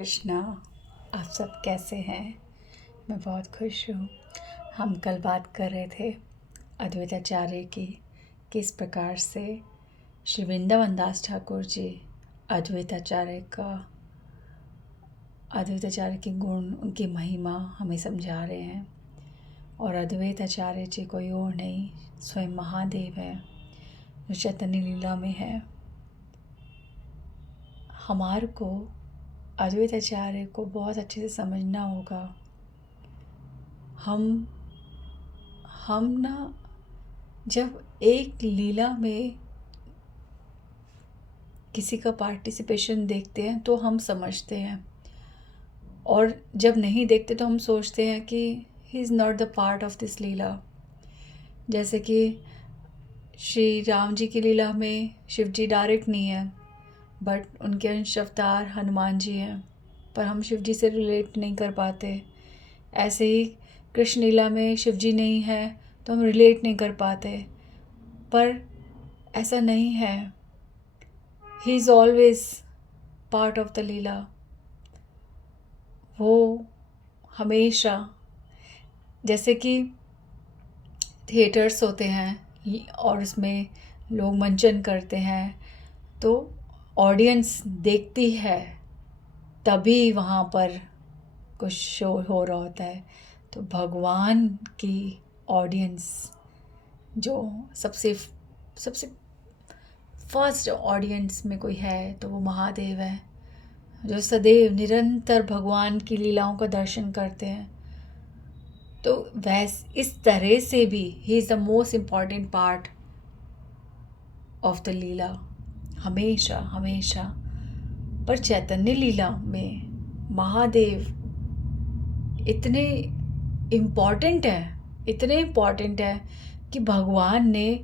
कृष्णा। आप सब कैसे हैं? मैं बहुत खुश हूँ। हम कल बात कर रहे थे अद्वैताचार्य की, किस प्रकार से श्री वृंदावन दास ठाकुर जी अद्वैताचार्य के गुण, उनकी महिमा हमें समझा रहे हैं। और अद्वैताचार्य जी कोई और नहीं, स्वयं महादेव है जो चैतन्य लीला में है। हमारे को अद्वैताचार्य को बहुत अच्छे से समझना होगा। हम ना जब एक लीला में किसी का पार्टिसिपेशन देखते हैं तो हम समझते हैं, और जब नहीं देखते तो हम सोचते हैं कि he is not the part of this leela. जैसे कि श्री राम जी की लीला में शिव जी डायरेक्ट नहीं है, बट उनके अंश अवतार हनुमान जी हैं, पर हम शिव जी से रिलेट नहीं कर पाते। ऐसे ही कृष्ण लीला में शिव जी नहीं है तो हम रिलेट नहीं कर पाते, पर ऐसा नहीं है। He is always part of the leela. वो हमेशा, जैसे कि थिएटर्स होते हैं और उसमें लोग मंचन करते हैं तो ऑडियंस देखती है, तभी वहाँ पर कुछ शो हो रहा होता है। तो भगवान की ऑडियंस जो सबसे सबसे फर्स्ट ऑडियंस में कोई है तो वो महादेव है, जो सदैव निरंतर भगवान की लीलाओं का दर्शन करते हैं। तो इस तरह से भी he is the most important part of the leela, हमेशा हमेशा। पर चैतन्य लीला में महादेव इतने इम्पॉर्टेंट है कि भगवान ने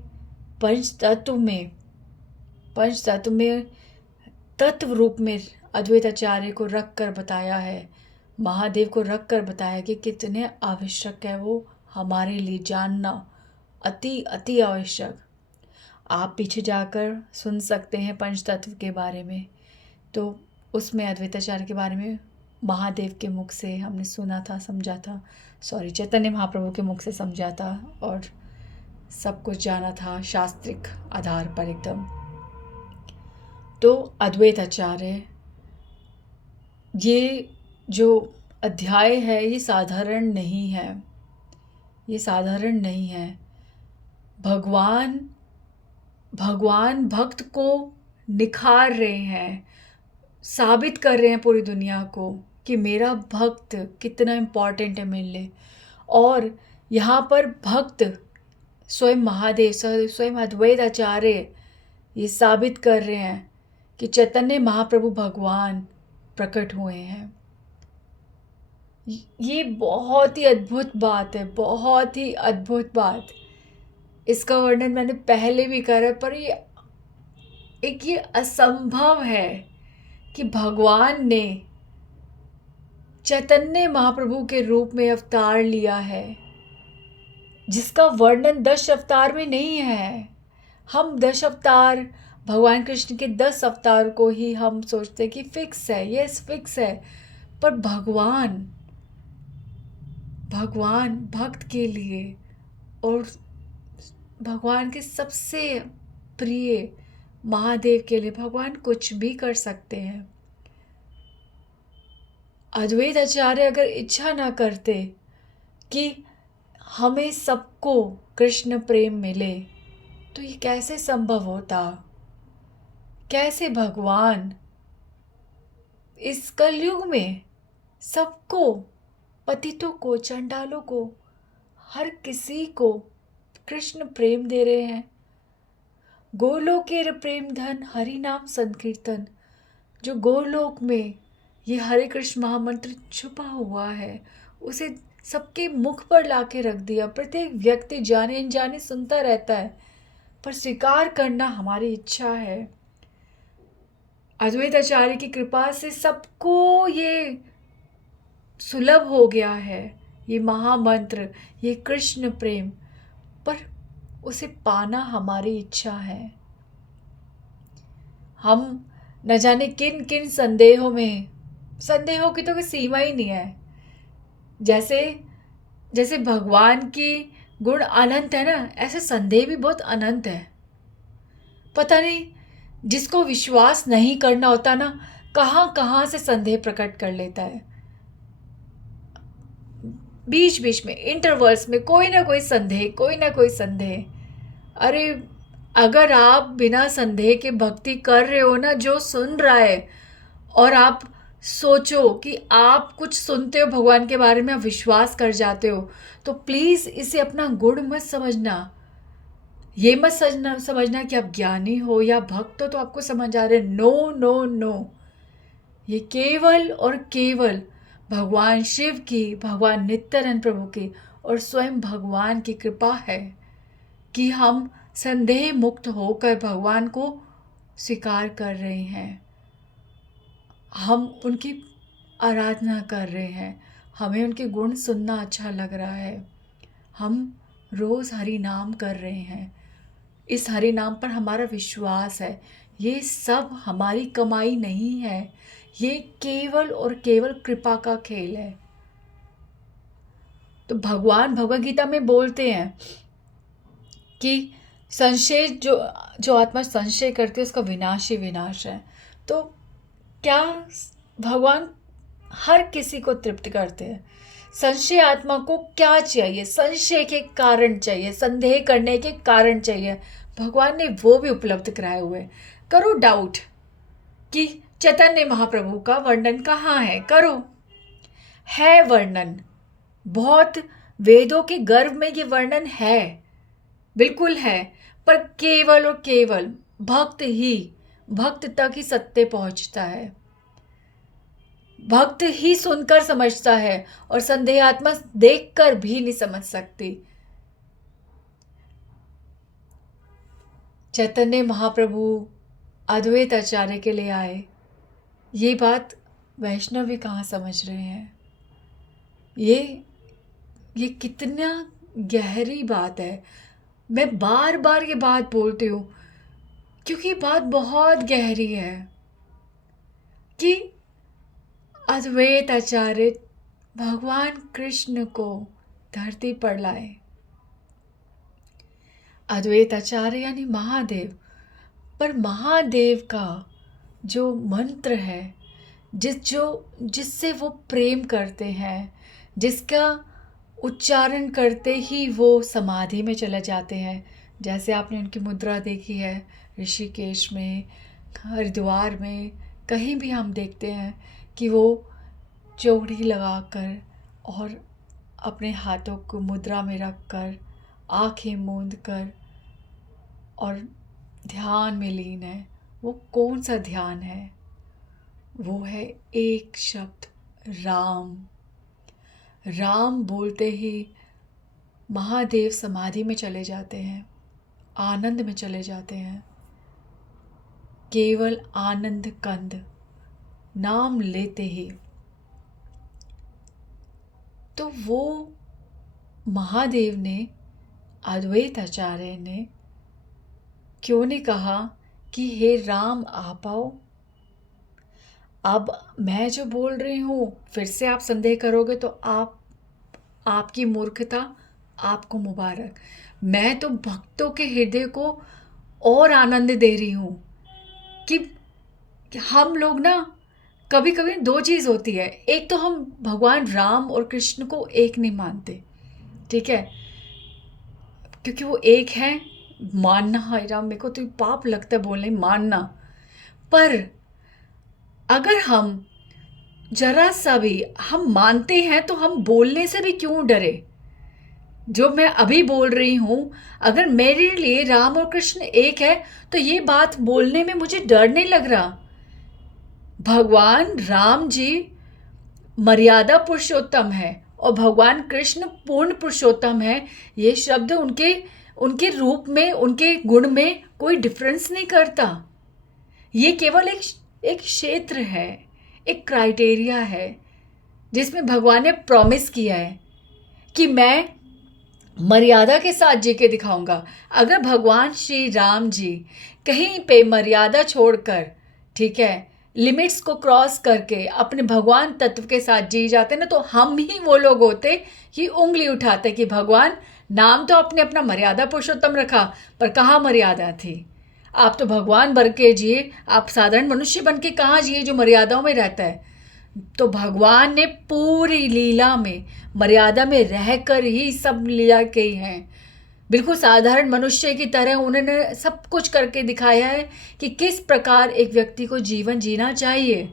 पंच तत्व में तत्व रूप में अद्वैताचार्य को रख कर बताया है, महादेव को रख कर बताया कि कितने आवश्यक है वो हमारे लिए जानना, अति अति आवश्यक। आप पीछे जाकर सुन सकते हैं पंचतत्व के बारे में, तो उसमें अद्वैताचार्य के बारे में महादेव के मुख से हमने सुना था, समझा था, चैतन्य महाप्रभु के मुख से समझा था और सब कुछ जाना था शास्त्रिक आधार पर एकदम। तो अद्वैताचार्य, ये जो अध्याय है ये साधारण नहीं है। भगवान भक्त को निखार रहे हैं, साबित कर रहे हैं पूरी दुनिया को कि मेरा भक्त कितना इम्पॉर्टेंट है मेरे लिए। और यहाँ पर भक्त स्वयं महादेव, स्वयं अद्वैताचार्य ये साबित कर रहे हैं कि चैतन्य महाप्रभु भगवान प्रकट हुए हैं। ये बहुत ही अद्भुत बात है, बहुत ही अद्भुत बात। इसका वर्णन मैंने पहले भी करा, पर ये असंभव है कि भगवान ने चैतन्य महाप्रभु के रूप में अवतार लिया है, जिसका वर्णन 10 अवतार में नहीं है। हम 10 अवतार, भगवान कृष्ण के 10 अवतार को ही हम सोचते हैं कि फिक्स है, यस फिक्स है, पर भगवान भक्त के लिए और भगवान के सबसे प्रिय महादेव के लिए भगवान कुछ भी कर सकते हैं। अद्वैताचार्य अगर इच्छा ना करते कि हमें सबको कृष्ण प्रेम मिले तो ये कैसे संभव होता? कैसे भगवान इस कलयुग में सबको, पतितों को, चंडालों को, हर किसी को कृष्ण प्रेम दे रहे हैं। गोलोकेर प्रेम धन हरि नाम संकीर्तन, जो गोलोक में ये हरे कृष्ण महामंत्र छुपा हुआ है, उसे सबके मुख पर लाके रख दिया। प्रत्येक व्यक्ति जाने अनजाने सुनता रहता है, पर स्वीकार करना हमारी इच्छा है। अद्वैताचार्य की कृपा से सबको ये सुलभ हो गया है, ये महामंत्र, ये कृष्ण प्रेम, पर उसे पाना हमारी इच्छा है। हम न जाने किन किन संदेहों में संदेहों की तो कोई सीमा ही नहीं है। जैसे जैसे भगवान की गुण अनंत है ना, ऐसे संदेह भी बहुत अनंत है। पता नहीं, जिसको विश्वास नहीं करना होता ना, कहाँ कहाँ से संदेह प्रकट कर लेता है। बीच बीच में इंटरवल्स में कोई ना कोई संदेह, कोई ना कोई संदेह। अरे, अगर आप बिना संदेह के भक्ति कर रहे हो ना, जो सुन रहा है, और आप सोचो कि आप कुछ सुनते हो भगवान के बारे में, आप विश्वास कर जाते हो, तो प्लीज़ इसे अपना गुण मत समझना। ये मत समझना कि आप ज्ञानी हो या भक्त हो तो आपको समझ आ रहे। नो नो नो, ये केवल और केवल भगवान शिव की, भगवान नित्यानंद प्रभु की और स्वयं भगवान की कृपा है कि हम संदेह मुक्त होकर भगवान को स्वीकार कर रहे हैं। हम उनकी आराधना कर रहे हैं, हमें उनके गुण सुनना अच्छा लग रहा है, हम रोज़ हरि नाम कर रहे हैं, इस हरि नाम पर हमारा विश्वास है। ये सब हमारी कमाई नहीं है, ये केवल और केवल कृपा का खेल है। तो भगवान भगवद गीता में बोलते हैं कि संशय, जो जो आत्मा संशय करती है उसका विनाश ही विनाश है। तो क्या भगवान हर किसी को तृप्त करते हैं? संशय आत्मा को क्या चाहिए? संशय के कारण चाहिए, संदेह करने के कारण चाहिए, भगवान ने वो भी उपलब्ध कराए हुए। करो डाउट कि चैतन्य महाप्रभु का वर्णन कहाँ है, करो, है वर्णन, बहुत वेदों के गर्भ में ये वर्णन है, बिल्कुल है, पर केवल और केवल भक्त तक ही सत्य पहुंचता है, भक्त ही सुनकर समझता है, और संदेह आत्मा देखकर भी नहीं समझ सकती। चैतन्य महाप्रभु अद्वैत आचार्य के लिए आए, ये बात वैष्णव भी कहाँ समझ रहे हैं? ये कितना गहरी बात है। मैं बार बार ये बात बोलती हूँ क्योंकि बात बहुत गहरी है कि अद्वैत आचार्य भगवान कृष्ण को धरती पर लाए। अद्वैत आचार्य यानी महादेव, पर महादेव का जो मंत्र है, जिससे वो प्रेम करते हैं, जिसका उच्चारण करते ही वो समाधि में चले जाते हैं। जैसे आपने उनकी मुद्रा देखी है ऋषिकेश में, हरिद्वार में, कहीं भी हम देखते हैं कि वो चौड़ी लगाकर और अपने हाथों को मुद्रा में रखकर, आंखें मूंद कर और ध्यान में लीन है। वो कौन सा ध्यान है? वो है एक शब्द, राम। राम बोलते ही महादेव समाधि में चले जाते हैं, आनंद में चले जाते हैं, केवल आनंद कंद नाम लेते ही। तो वो महादेव ने, अद्वैत आचार्य ने क्यों नहीं कहा कि हे राम आ पाओ? अब मैं जो बोल रही हूँ फिर से आप संदेह करोगे तो आपकी मूर्खता, आपको मुबारक। मैं तो भक्तों के हृदय को और आनंद दे रही हूँ कि हम लोग ना, कभी कभी दो चीज़ होती है। एक तो हम भगवान राम और कृष्ण को एक नहीं मानते, ठीक है, क्योंकि वो एक है, मानना है राम, मेरे को तो पाप लगता है बोलने मानना। पर अगर हम जरा सा भी हम मानते हैं तो हम बोलने से भी क्यों डरे? जो मैं अभी बोल रही हूँ, अगर मेरे लिए राम और कृष्ण एक है तो ये बात बोलने में मुझे डर नहीं लग रहा। भगवान राम जी मर्यादा पुरुषोत्तम है और भगवान कृष्ण पूर्ण पुरुषोत्तम है। ये शब्द उनके रूप में, उनके गुण में कोई डिफरेंस नहीं करता। ये केवल एक क्षेत्र है, एक क्राइटेरिया है जिसमें भगवान ने प्रॉमिस किया है कि मैं मर्यादा के साथ जी के दिखाऊंगा। अगर भगवान श्री राम जी कहीं पे मर्यादा छोड़कर, ठीक है, लिमिट्स को क्रॉस करके अपने भगवान तत्व के साथ जी जाते ना, तो हम ही वो लोग होते कि उंगली उठाते कि भगवान, नाम तो आपने अपना मर्यादा पुरुषोत्तम रखा, पर कहाँ मर्यादा थी? आप तो भगवान बन के जिए, आप साधारण मनुष्य बन के कहाँ जिए जो मर्यादाओं में रहता है? तो भगवान ने पूरी लीला में मर्यादा में रहकर ही सब लीला की हैं। बिल्कुल साधारण मनुष्य की तरह उन्होंने सब कुछ करके दिखाया है कि किस प्रकार एक व्यक्ति को जीवन जीना चाहिए।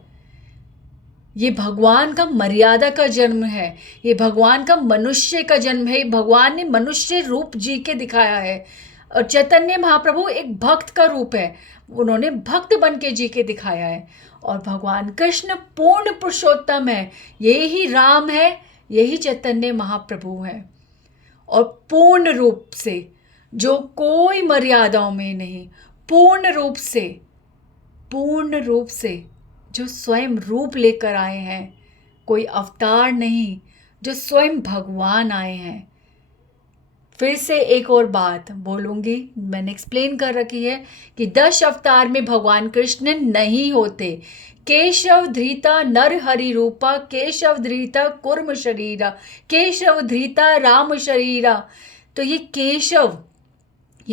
ये भगवान का मर्यादा का जन्म है, ये भगवान का मनुष्य का जन्म है, भगवान ने मनुष्य रूप जी के दिखाया है। और चैतन्य महाप्रभु एक भक्त का रूप है, उन्होंने भक्त बन के जी के दिखाया है। और भगवान कृष्ण पूर्ण पुरुषोत्तम है, यही राम है, यही चैतन्य महाप्रभु है। और पूर्ण रूप से, जो कोई मर्यादाओं में नहीं, पूर्ण रूप से जो स्वयं रूप लेकर आए हैं, कोई अवतार नहीं, जो स्वयं भगवान आए हैं। फिर से एक और बात बोलूँगी, मैंने एक्सप्लेन कर रखी है कि 10 अवतार में भगवान कृष्ण नहीं होते। केशव धृता नर हरि रूपा, केशव धृता कुर्म शरीरा, केशव धृता राम शरीरा। तो ये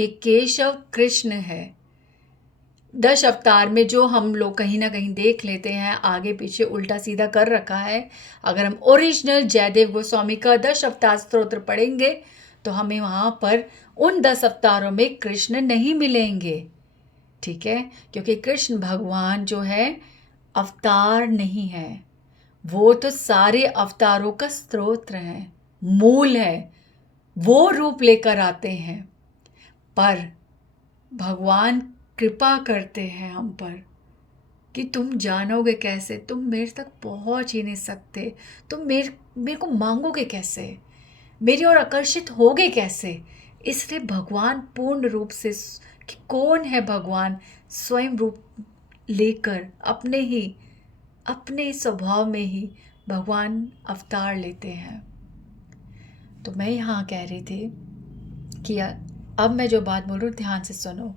केशव कृष्ण है। 10 अवतार में जो हम लोग कहीं ना कहीं देख लेते हैं, आगे पीछे उल्टा सीधा कर रखा है। अगर हम ओरिजिनल जयदेव गोस्वामी का 10 अवतार स्तोत्र पढ़ेंगे तो हमें वहाँ पर उन 10 अवतारों में कृष्ण नहीं मिलेंगे, ठीक है? क्योंकि कृष्ण भगवान जो है अवतार नहीं है, वो तो सारे अवतारों का स्रोत है, मूल है, वो रूप लेकर आते हैं। पर भगवान कृपा करते हैं हम पर कि तुम जानोगे कैसे, तुम मेरे तक पहुंच ही नहीं सकते, तुम मेरे को मांगोगे कैसे, मेरी ओर आकर्षित होगे कैसे? इसलिए भगवान पूर्ण रूप से, कि कौन है भगवान, स्वयं रूप लेकर अपने स्वभाव में ही भगवान अवतार लेते हैं। तो मैं यहाँ कह रही थी कि अब मैं जो बात बोल रही हूँ ध्यान से सुनो,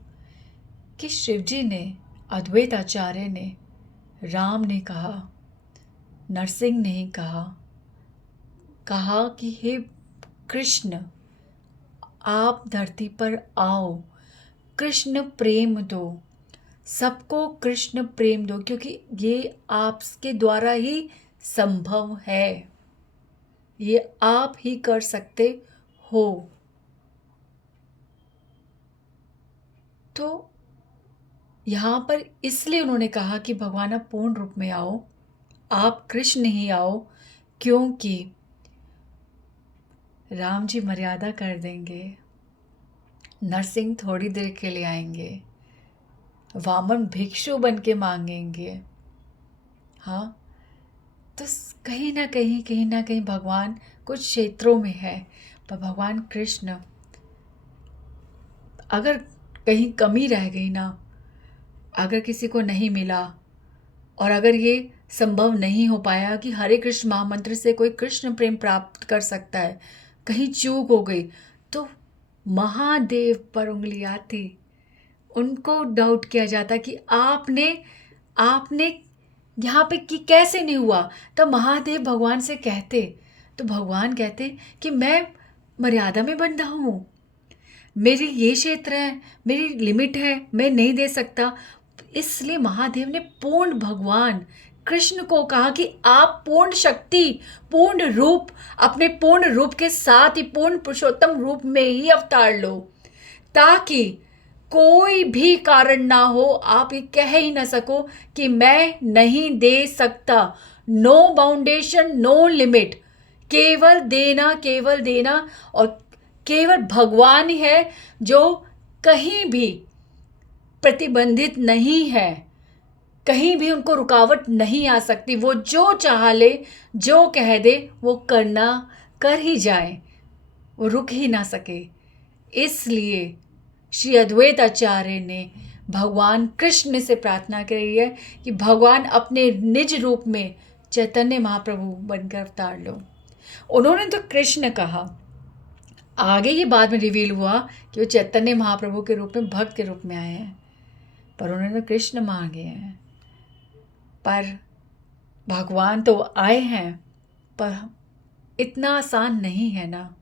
कि शिवजी ने, अद्वैत आचार्य ने, राम ने कहा, नरसिंह ने कहा कि हे कृष्ण, आप धरती पर आओ, कृष्ण प्रेम दो, सबको कृष्ण प्रेम दो, क्योंकि ये आपके द्वारा ही संभव है, ये आप ही कर सकते हो। तो यहाँ पर इसलिए उन्होंने कहा कि भगवान आप पूर्ण रूप में आओ, आप कृष्ण ही आओ, क्योंकि राम जी मर्यादा कर देंगे, नरसिंह थोड़ी देर के लिए आएंगे, वामन भिक्षु बन के मांगेंगे। हाँ, तो कहीं ना कहीं भगवान कुछ क्षेत्रों में है, पर भगवान कृष्ण, अगर कहीं कमी रह गई ना, अगर किसी को नहीं मिला, और अगर ये संभव नहीं हो पाया कि हरे कृष्ण महामंत्र से कोई कृष्ण प्रेम प्राप्त कर सकता है, कहीं चूक हो गई, तो महादेव पर उंगली आती, उनको डाउट किया जाता कि आपने यहाँ पे कि कैसे नहीं हुआ। तो महादेव भगवान से कहते, तो भगवान कहते कि मैं मर्यादा में बंधा हूँ, मेरी ये क्षेत्र है, मेरी लिमिट है, मैं नहीं दे सकता। इसलिए महादेव ने पूर्ण भगवान कृष्ण को कहा कि आप पूर्ण शक्ति, पूर्ण रूप, अपने पूर्ण रूप के साथ ही पूर्ण पुरुषोत्तम रूप में ही अवतार लो, ताकि कोई भी कारण ना हो, आप ये कह ही ना सको कि मैं नहीं दे सकता। नो बाउंडेशन, नो लिमिट, केवल देना, और केवल भगवान ही है जो कहीं भी प्रतिबंधित नहीं है, कहीं भी उनको रुकावट नहीं आ सकती। वो जो चाह ले, जो कह दे, वो कर ही जाए, वो रुक ही ना सके। इसलिए श्री अद्वैत आचार्य ने भगवान कृष्ण से प्रार्थना करी है कि भगवान अपने निज रूप में चैतन्य महाप्रभु बनकर अवतार लो। उन्होंने तो कृष्ण कहा, आगे ये बाद में रिवील हुआ कि वो चैतन्य महाप्रभु के रूप में, भक्त के रूप में आए हैं, पर उन्होंने कृष्ण मांगे हैं। पर भगवान तो आए हैं, पर इतना आसान नहीं है ना,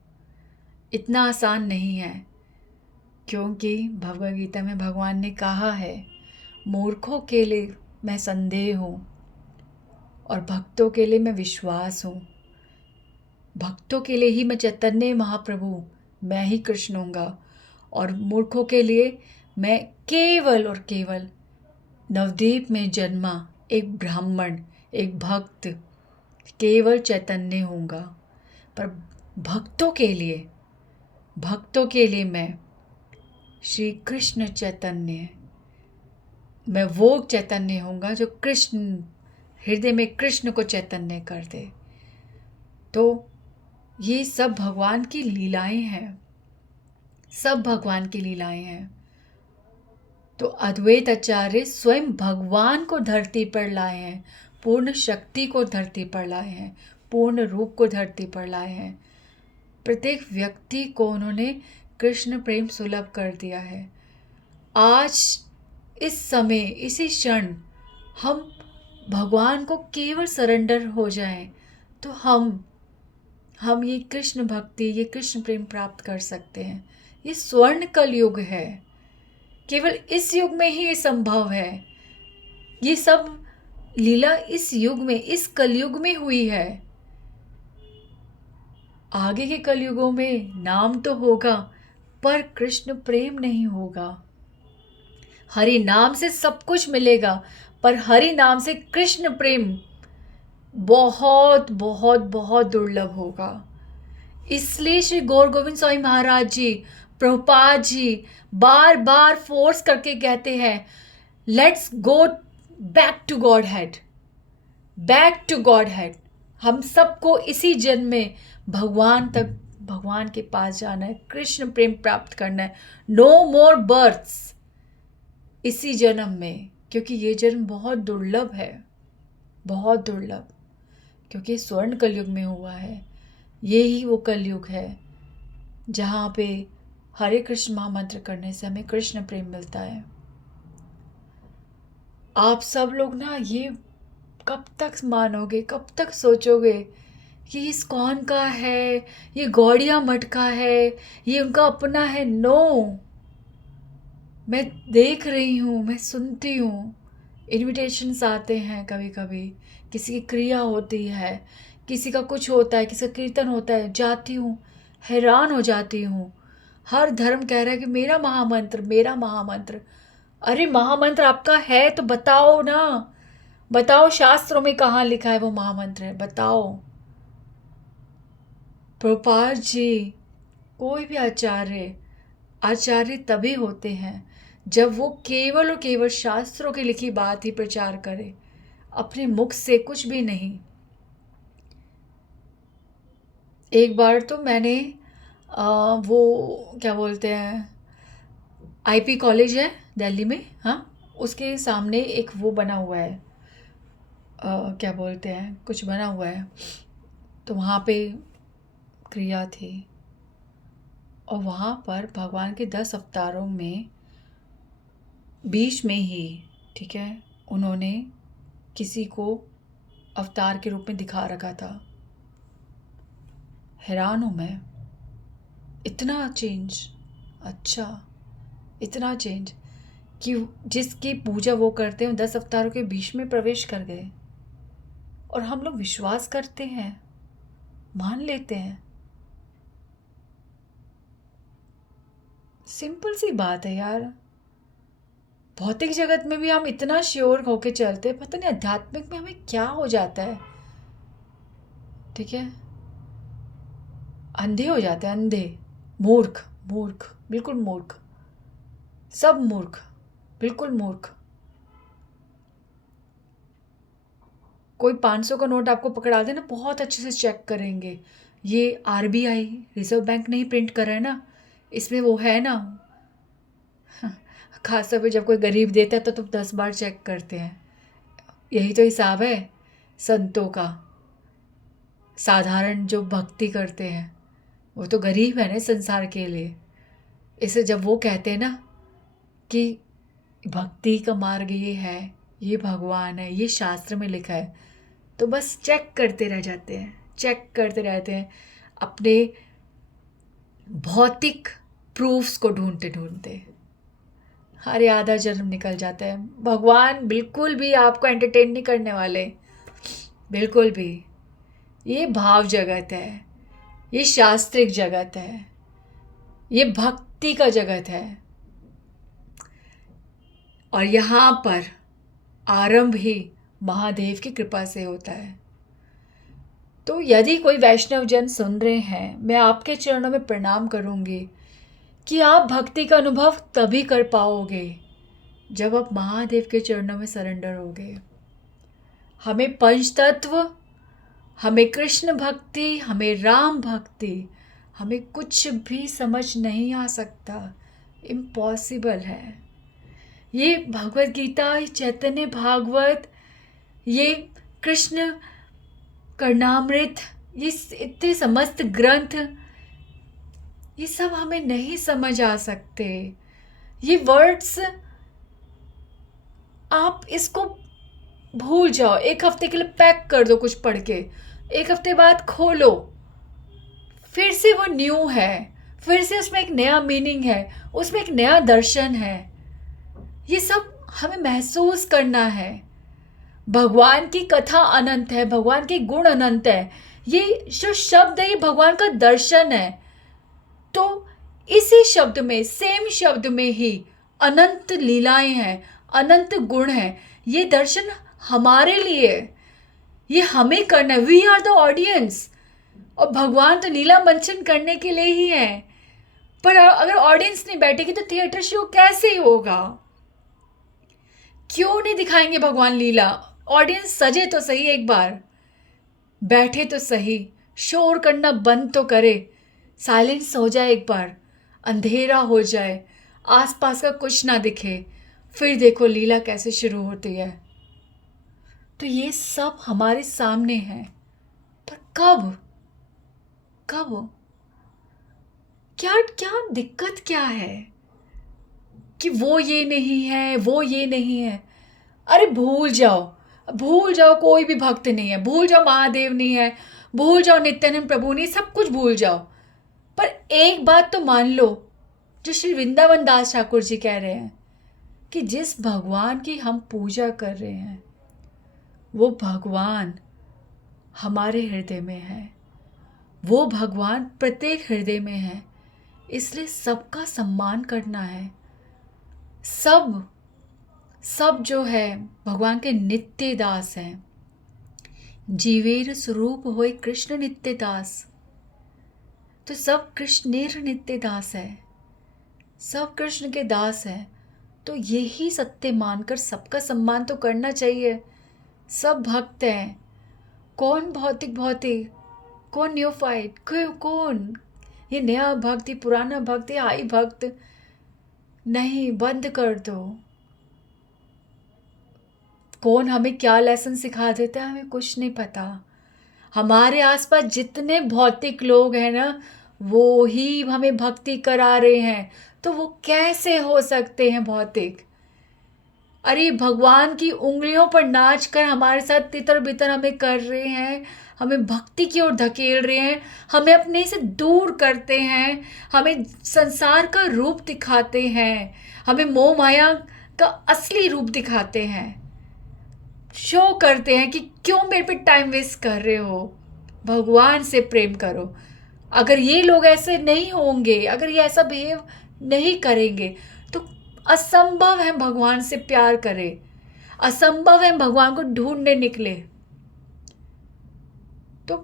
इतना आसान नहीं है। क्योंकि भगवद गीता में भगवान ने कहा है, मूर्खों के लिए मैं संदेह हूँ और भक्तों के लिए मैं विश्वास हूँ। भक्तों के लिए ही मैं चैतन्य महाप्रभु, मैं ही कृष्ण हूँगा, और मूर्खों के लिए मैं केवल और केवल नवद्वीप में जन्मा एक ब्राह्मण, एक भक्त, केवल चैतन्य होऊंगा। पर भक्तों के लिए मैं श्री कृष्ण चैतन्य, मैं वो चैतन्य होऊंगा जो कृष्ण, हृदय में कृष्ण को चैतन्य कर दे। तो ये सब भगवान की लीलाएं हैं, सब भगवान की लीलाएं हैं। तो अद्वैत आचार्य स्वयं भगवान को धरती पर लाए हैं, पूर्ण शक्ति को धरती पर लाए हैं, पूर्ण रूप को धरती पर लाए हैं। प्रत्येक व्यक्ति को उन्होंने कृष्ण प्रेम सुलभ कर दिया है। आज इस समय, इसी क्षण हम भगवान को केवल सरेंडर हो जाएं, तो हम ये कृष्ण भक्ति, ये कृष्ण प्रेम प्राप्त कर सकते हैं। ये स्वर्ण कलयुग है, केवल इस युग में ही ये संभव है। ये सब लीला इस युग में, इस कलयुग में हुई है। आगे के कलयुगों में नाम तो होगा, पर कृष्ण प्रेम नहीं होगा। हरि नाम से सब कुछ मिलेगा, पर हरि नाम से कृष्ण प्रेम बहुत बहुत बहुत दुर्लभ होगा। इसलिए श्री गौर गोविंद स्वामी महाराज जी, प्रभुपाद जी बार बार फोर्स करके कहते हैं, let's go back to Godhead, back to Godhead. हम सबको इसी जन्म में भगवान तक, भगवान के पास जाना है, कृष्ण प्रेम प्राप्त करना है। नो मोर बर्थ्स इसी जन्म में, क्योंकि ये जन्म बहुत दुर्लभ है, बहुत दुर्लभ, क्योंकि स्वर्ण कलयुग में हुआ है। ये ही वो कलयुग है जहाँ पे हरे कृष्ण महामंत्र करने से हमें कृष्ण प्रेम मिलता है। आप सब लोग ना ये कब तक मानोगे, कब तक सोचोगे कि इस्कॉन का है, ये गौड़िया मठ का है, ये उनका अपना है? नो, मैं देख रही हूँ, मैं सुनती हूँ, इनविटेशंस आते हैं, कभी कभी किसी की क्रिया होती है, किसी का कुछ होता है, किसी का कीर्तन होता है, जाती हूँ, हैरान हो जाती हूँ। हर धर्म कह रहा है कि मेरा महामंत्र, मेरा महामंत्र। अरे महामंत्र आपका है तो बताओ ना, बताओ शास्त्रों में कहाँ लिखा है वो महामंत्र है, बताओ। प्रभुपाद जी, कोई भी आचार्य तभी होते हैं जब वो केवल और केवल शास्त्रों की लिखी बात ही प्रचार करे, अपने मुख से कुछ भी नहीं। एक बार तो मैंने वो क्या बोलते हैं, आईपी कॉलेज है दिल्ली में, हाँ, उसके सामने एक वो बना हुआ है, क्या बोलते हैं, कुछ बना हुआ है, तो वहाँ पे क्रिया थी, और वहाँ पर भगवान के 10 अवतारों में बीच में ही, ठीक है, उन्होंने किसी को अवतार के रूप में दिखा रखा था। हैरान हूँ मैं, इतना चेंज, अच्छा, इतना चेंज कि जिसकी पूजा वो करते हैं 10 अवतारों के बीच में प्रवेश कर गए, और हम लोग विश्वास करते हैं, मान लेते हैं। सिंपल सी बात है यार। भौतिक जगत में भी हम इतना श्योर होके चलते हैं, पता नहीं आध्यात्मिक में हमें क्या हो जाता है, ठीक है, अंधे हो जाते हैं, अंधे, मूर्ख, मूर्ख, बिल्कुल मूर्ख, सब मूर्ख, बिल्कुल मूर्ख। कोई 500 का नोट आपको पकड़ा दे ना, बहुत अच्छे से चेक करेंगे, ये आरबीआई, रिजर्व बैंक नहीं प्रिंट कर रहा है ना, इसमें वो है ना। खास तौर पे जब कोई गरीब देता है तो 10 बार चेक करते हैं। यही तो हिसाब है संतों का। साधारण जो भक्ति करते हैं वो तो गरीब है ना संसार के लिए। इसे जब वो कहते हैं ना कि भक्ति का मार्ग ये है, ये भगवान है, ये शास्त्र में लिखा है। तो बस चेक करते रह जाते हैं, चेक करते रहते हैं अपने भौतिक प्रूफ्स को ढूंढते ढूंढते। अरे आधा जन्म निकल जाता है। भगवान बिल्कुल भी आपको एंटरटेन नहीं करने वाले, बिल्कुल भी। ये भाव जगत है, ये शास्त्रिक जगत है, ये भक्ति का जगत है। और यहाँ पर आरंभ ही महादेव की कृपा से होता है। तो यदि कोई वैष्णव जन सुन रहे हैं, मैं आपके चरणों में प्रणाम करूंगी कि आप भक्ति का अनुभव तभी कर पाओगे जब आप महादेव के चरणों में सरेंडर होगे। हमें पंच तत्व, हमें कृष्ण भक्ति, हमें राम भक्ति, हमें कुछ भी समझ नहीं आ सकता, इम्पॉसिबल है। ये भगवत गीता, ये चैतन्य भागवत, ये कृष्ण कर्णामृत, ये इतने समस्त ग्रंथ, ये सब हमें नहीं समझ आ सकते। ये वर्ड्स, आप इसको भूल जाओ, एक हफ्ते के लिए पैक कर दो कुछ पढ़ के, एक हफ्ते बाद खोलो, फिर से वो न्यू है, फिर से उसमें एक नया मीनिंग है, उसमें एक नया दर्शन है। ये सब हमें महसूस करना है। भगवान की कथा अनंत है, भगवान के गुण अनंत है। ये जो शब्द है, ये भगवान का दर्शन है। तो इसी शब्द में, सेम शब्द में ही अनंत लीलाएं हैं, अनंत गुण हैं। ये दर्शन हमारे लिए, ये हमें करना है। We are the audience. और भगवान तो लीला मंचन करने के लिए ही है। पर अगर ऑडियंस नहीं बैठेगी तो थिएटर शो कैसे होगा? क्यों नहीं दिखाएंगे भगवान लीला? ऑडियंस सजे तो सही, एक बार बैठे तो सही, शोर करना बंद तो करे, साइलेंस हो जाए, एक बार अंधेरा हो जाए, आसपास का कुछ ना दिखे, फिर देखो लीला कैसे शुरू होती है। तो ये सब हमारे सामने है, पर कब कब क्या क्या दिक्कत क्या है कि वो ये नहीं है, वो ये नहीं है? अरे भूल जाओ, भूल जाओ, कोई भी भक्त नहीं है, भूल जाओ महादेव नहीं है, भूल जाओ नित्यानंद प्रभु नहीं, सब कुछ भूल जाओ। पर एक बात तो मान लो, जो श्री वृंदावन दास ठाकुर जी कह रहे हैं कि जिस भगवान की हम पूजा कर रहे हैं, वो भगवान हमारे हृदय में है, वो भगवान प्रत्येक हृदय में है। इसलिए सबका सम्मान करना है। सब जो है भगवान के नित्य दास हैं। जीवेर स्वरूप होए कृष्ण नित्य दास। तो सब कृष्णेर नित्य दास है, सब कृष्ण के दास हैं। तो यही सत्य मानकर सबका सम्मान तो करना चाहिए। सब भक्त हैं। कौन भौतिक भौतिक, कौन न्यूफाइट, कौन ये नया भक्त, ये पुराना भक्त, ये आई भक्त? नहीं, बंद कर दो। कौन हमें क्या लेसन सिखा देता है, हमें कुछ नहीं पता। हमारे आसपास जितने भौतिक लोग हैं ना, वो ही हमें भक्ति करा रहे हैं। तो वो कैसे हो सकते हैं भौतिक? अरे भगवान की उंगलियों पर नाच कर हमारे साथ तितर बितर हमें कर रहे हैं, हमें भक्ति की ओर धकेल रहे हैं, हमें अपने से दूर करते हैं, हमें संसार का रूप दिखाते हैं, हमें मोह माया का असली रूप दिखाते हैं, शो करते हैं कि क्यों मेरे पे टाइम वेस्ट कर रहे हो, भगवान से प्रेम करो। अगर ये लोग ऐसे नहीं होंगे, अगर ये ऐसा बिहेव नहीं करेंगे, तो असंभव है भगवान से प्यार करे, असंभव है भगवान को ढूंढने निकले। तो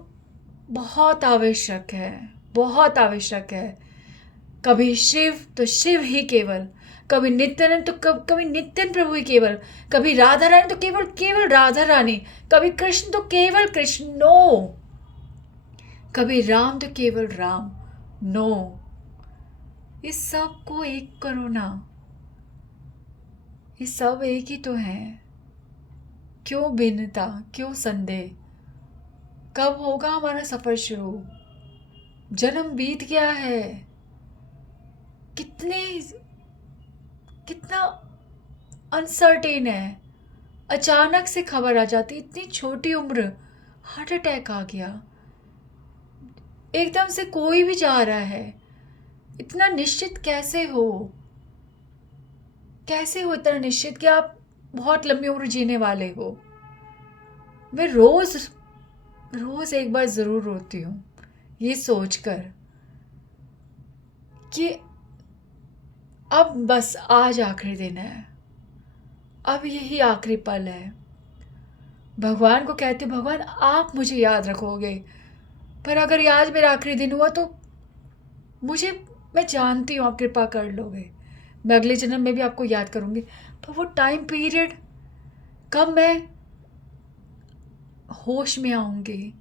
बहुत आवश्यक है, बहुत आवश्यक है। कभी शिव तो शिव ही केवल, कभी नित्यानंद तो कभी नित्यानंद प्रभु ही केवल, कभी राधा रानी तो केवल केवल राधा रानी, कभी कृष्ण तो केवल कृष्ण, नो। कभी राम तो केवल राम, नो। इस सब को एक करो ना, ये सब एक ही तो है। क्यों भिन्नता, क्यों संदेह? कब होगा हमारा सफर शुरू? जन्म बीत गया है, कितना अनसर्टेन है। अचानक से खबर आ जाती, इतनी छोटी उम्र, हार्ट अटैक आ गया, एकदम से कोई भी जा रहा है। इतना निश्चित कैसे हो? कैसे हो इतना निश्चित कि आप बहुत लंबी उम्र जीने वाले हो? मैं रोज रोज एक बार जरूर रोती हूँ ये सोचकर कि अब बस आज आखिरी दिन है, अब यही आखिरी पल है। भगवान को कहती हूँ, भगवान आप मुझे याद रखोगे, पर अगर ये आज मेरा आखिरी दिन हुआ तो मुझे, मैं जानती हूँ आप कृपा कर लोगे, मैं अगले जन्म में भी आपको याद करूँगी, पर वो टाइम पीरियड कब मैं होश में आऊँगी,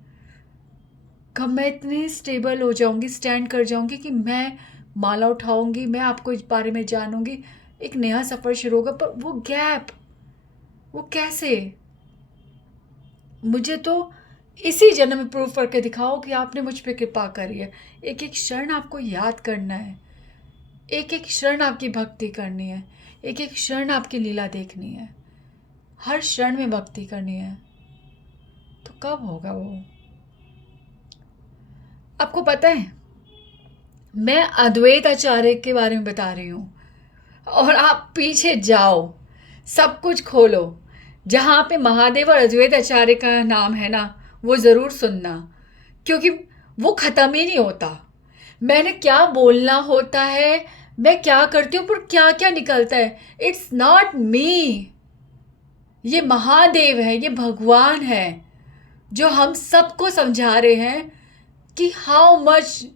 कब मैं इतनी स्टेबल हो जाऊँगी, स्टैंड कर जाऊँगी कि मैं माला उठाऊँगी, मैं आपको इस बारे में जानूँगी, एक नया सफ़र शुरू होगा। पर वो गैप, वो कैसे? मुझे तो इसी जन्म में प्रूव करके दिखाओ कि आपने मुझ पे कृपा करी है। एक एक क्षण आपको याद करना है, एक एक क्षण आपकी भक्ति करनी है, एक एक क्षण आपकी लीला देखनी है, हर क्षण में भक्ति करनी है। तो कब होगा वो? आपको पता है, मैं अद्वैत आचार्य के बारे में बता रही हूँ, और आप पीछे जाओ, सब कुछ खोलो, जहाँ पे महादेव और अद्वैत आचार्य का नाम है ना, वो ज़रूर सुनना, क्योंकि वो ख़त्म ही नहीं होता। मैंने क्या बोलना होता है, मैं क्या करती हूँ, पर क्या क्या निकलता है। इट्स नॉट मी, ये महादेव है, ये भगवान है जो हम सबको समझा रहे हैं कि हाउ मच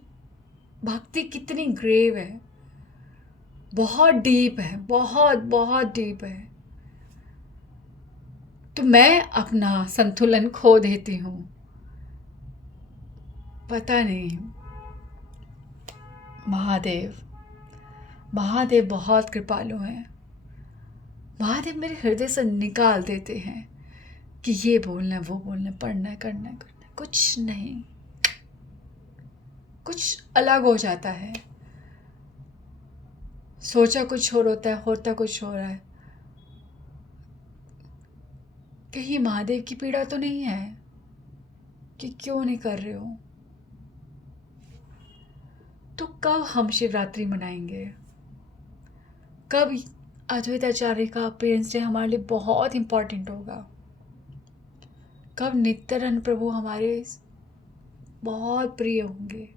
भक्ति कितनी ग्रेव है, बहुत डीप है, बहुत बहुत डीप है। तो मैं अपना संतुलन खो देती हूँ, पता नहीं। महादेव, महादेव बहुत कृपालु हैं। महादेव मेरे हृदय से निकाल देते हैं कि ये बोलना है, वो बोलना है, पढ़ना है, करना है, करना है, कुछ नहीं, कुछ अलग हो जाता है। सोचा कुछ और होता है, होता कुछ हो रहा है। कहीं महादेव की पीड़ा तो नहीं है कि क्यों नहीं कर रहे हो? तो कब हम शिवरात्रि मनाएंगे? कब अद्वैत आचार्य का अपीयरेंस डे हमारे लिए बहुत इम्पॉर्टेंट होगा? कब नित्यानंद प्रभु हमारे बहुत प्रिय होंगे?